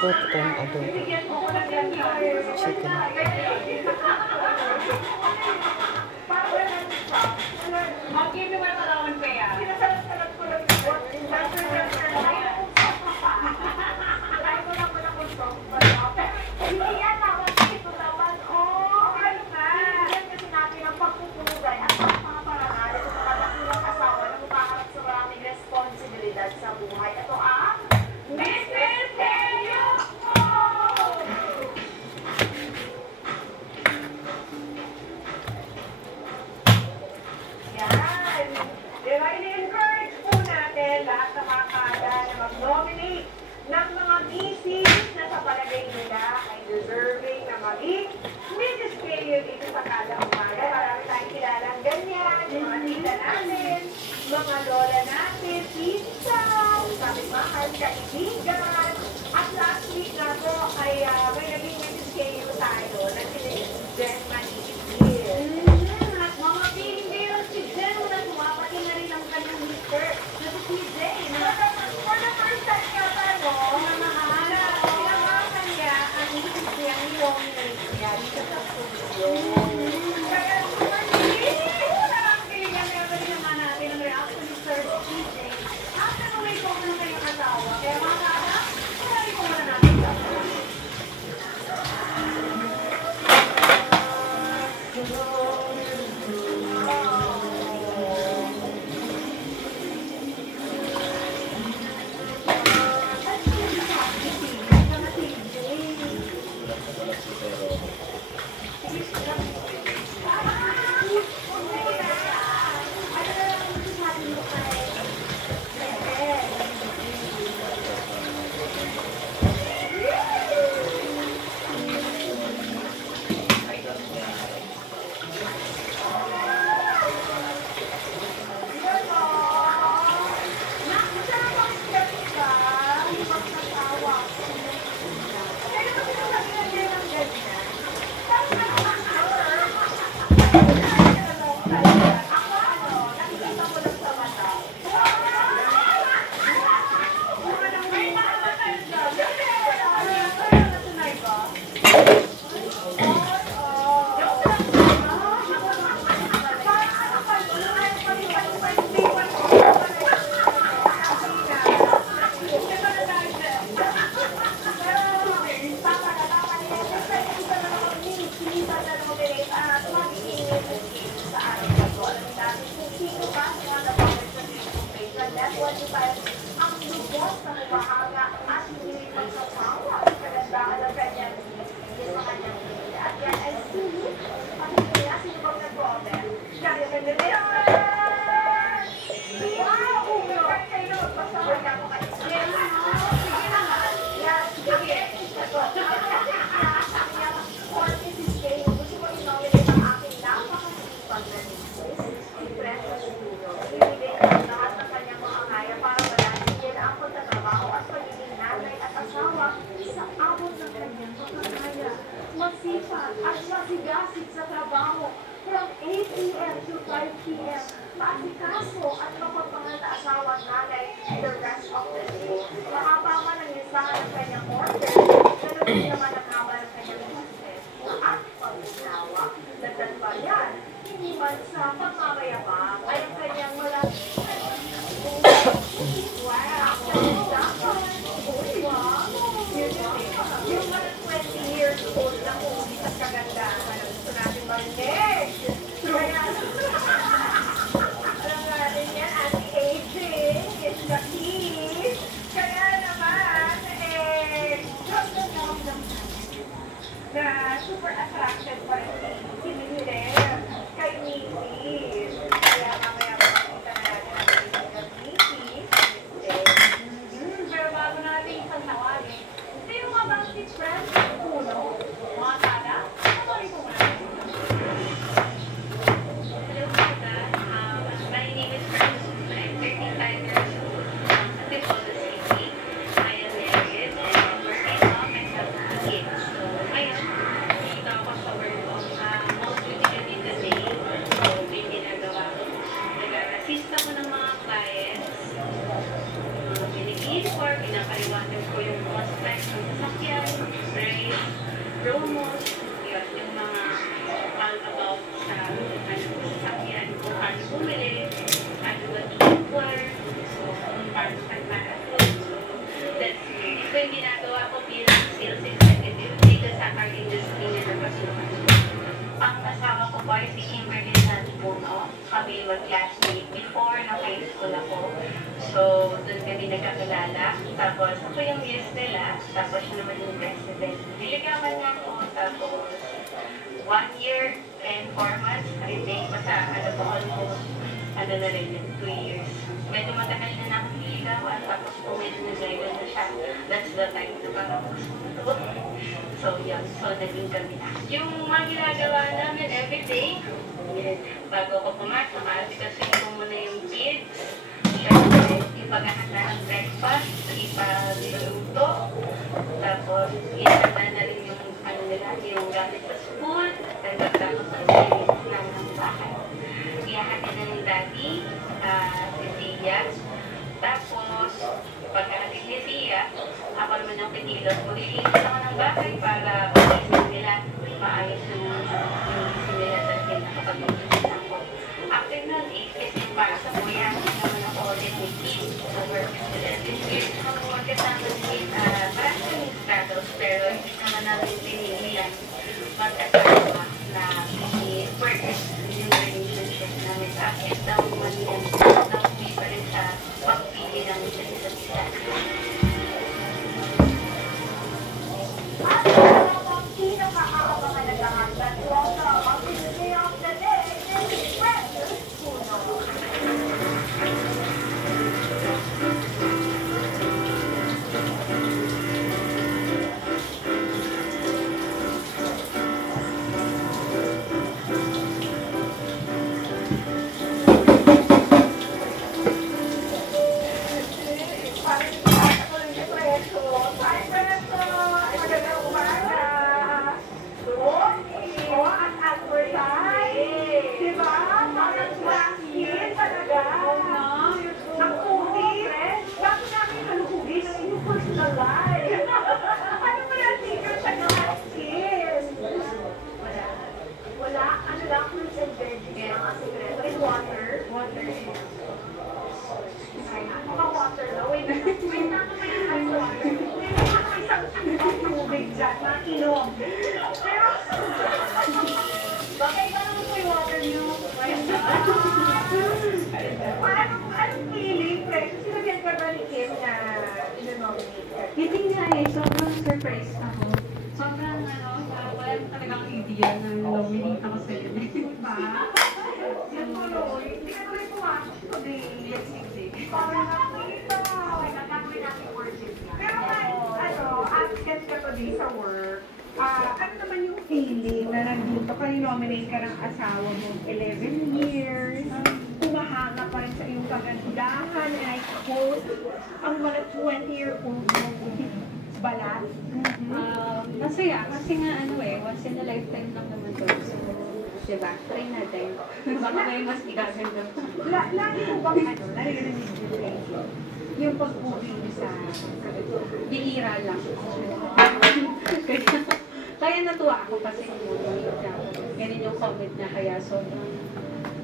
Luto tayong adobo. Chicken. Mga lola natin, pinsan, kapitbahay, kaibigan. At last week na po ay may naging message tayo na si Jen Maniigil. At mga pinili si Jen na tumapati na rin ang kanyang mister na si PJ. For the first time niya tayo, sinamakan niya ang misis niya ni Yomi na niya dito sa studio. Masipag at masigasig sa trabaho from 8 p.m. to 5 p.m. Maasikaso at mapagpangata-asawa nanay the rest of the day. Mahaba man ang listahan ng kanyang order, ganun naman ang haba ng kanyang business at pag-unawa. Nagdan pa yan, hindi man sa pagmamayabang ay ang kanyang walang yung 20 years old na kung sa kagandahan ang gusto natin mag-day. Kaya, alam natin yan, anti-aging, it's the key. Kaya naman, na super attracted pa rin si Miguel kay Nisi. Kimberly San Puno. Kami mag-classmate before na high school ako. So, doon kami nagkakilala. Tapos, ako yung miss nila. Tapos, siya naman yung president. Niligawan nga ako. Tapos, 1 year and 4 months. I think, basta, almost, na rin yung 2 years. Medyo matagal na akong niligawan. Tapos, kung medyo nag-level na siya, that's the time na parang gusto ko to. So, yun. So, naging kami na. Yung mga ginagawa namin everyday, bago ako pumasok, kasi ko muna yung kids. Siyempre, ipagkakata ng breakfast, ipagluluto. Tapos, ihanda na rin yung, yung gamit sa school. Tapos, ang ng bahay. Iyahatid na ng daddy, si Tia. Tapos, pagkahatid ni Tia, ako naman yung pinilos. Mag-iisip ako ng bahay para isip nila maayos yung isip nila sa akin kapag mag-isip ako. After nun, kasi para sa kuya, naman ako ulit ni Kim. Over 11 years ako magkasama ni Kim. Parang yung struggles, pero hindi naman namin pinigilan mag-asawa na work yung relationship namin. Kahit daw maniyan, daw pa rin sa pagpili namin sa isa't isa. Sino makakabangan na lahat? Welcome ang Disney of the Day, Precious Puno. Hindi nga eh, sobrang surprise ako. Sobrang wala talagang idea na nominate ako sa yun. Diba? Yan tuloy. Hindi ka tuloy pumasok today. Yes, hindi. Parang ako ito. Nagagawin natin worship nga. Pero absent ka today sa work. Ano naman yung feeling na nandito ka, nominate ka ng asawa mo 11 years, humahanga pa rin sa iyong kagandahan, and I suppose, ang mga 20-year-old mo balat. Masaya, kasi nga once in a lifetime lang naman to. So, diba? Try natin. Baka may mas igaganda pa. Lagi mo bang naririnig yung pag-moving sa Bihira lang. Kaya natuwa ako kasi ganun yung comment na kaya sobrang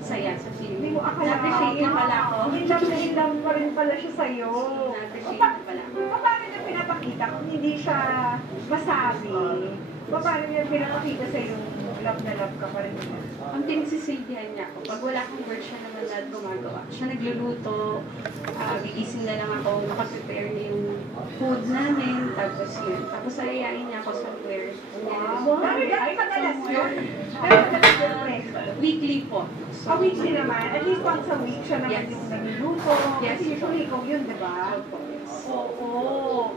saya sa Hindi feeling. mo akala. Na-appreciate niya pala ako. Hindam pa rin pala siya sa'yo. Na-appreciate niya pala ako. Paano niya pinapakita kung hindi siya masabi? Paano niya pinapakita sa'yo love na love ka pa rin niya? Ang pinagsisilbihan niya ako, pag wala akong work siya naman lahat gumagawa. Siya nagluluto, gigising na lang ako, nakaprepare niya yung food namin, tapos yun. Tapos ayayain niya ako somewhere. Ay, madalas yun. Ay, madalas yun, friend. Weekly po. A weekly naman. At least once a week siya naman Yes. yung nagluluto. Yes. Kasi usually ikaw yun, di ba? Opo, yes. Oo.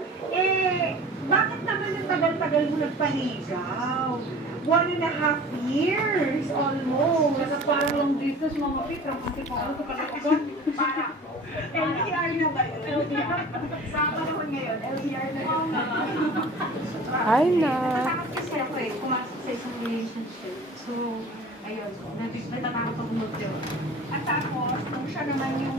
Bakit naman yung tagal-tagal mo nagpaligaw? 1.5 years almost. Kasi parang long distance, Mama Petra, kasi paano ito pala ito? Parang. LDR na ba yun? LDR. Saan ka naman ngayon? LDR na yun. Hi na. Natatakot kasi ako pumasok sa isang relationship. So, ayun, natatakot ako mag-deal. At tapos, kung siya naman yung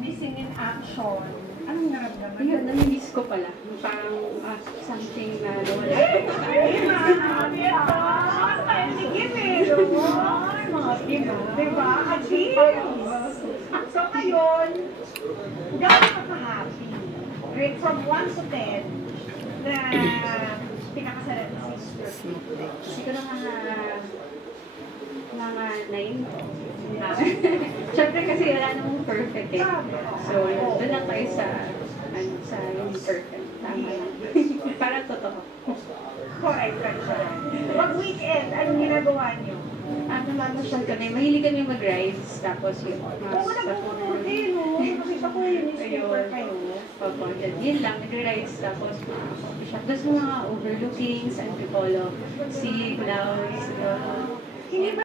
missing in action, anong naramdaman? Ayun, nami-miss ko pala. Parang something na nawala. Diba? Achieve! So ngayon, gano'n ka ka-happy? Rate from 1 to 10 na pinakasalan ng sister. Siguro mga mga 9. Siyempre kasi wala namang perfect eh. So, yun, doon lang tayo sa, sa hindi perfect. Tama lang. Para totoo. Correct ka siya. Pag weekend, anong ginagawa niyo? Namamasyal kami. Mahilig kami mag-rides. Tapos yun. Oo, nag-food eh, no? Nakita ko yun, newspaper kayo. Opo, yun lang. Nag-rides. Tapos coffee shop. Doon sa mga overlooking, San Pipolo, sea, clouds. Hindi ba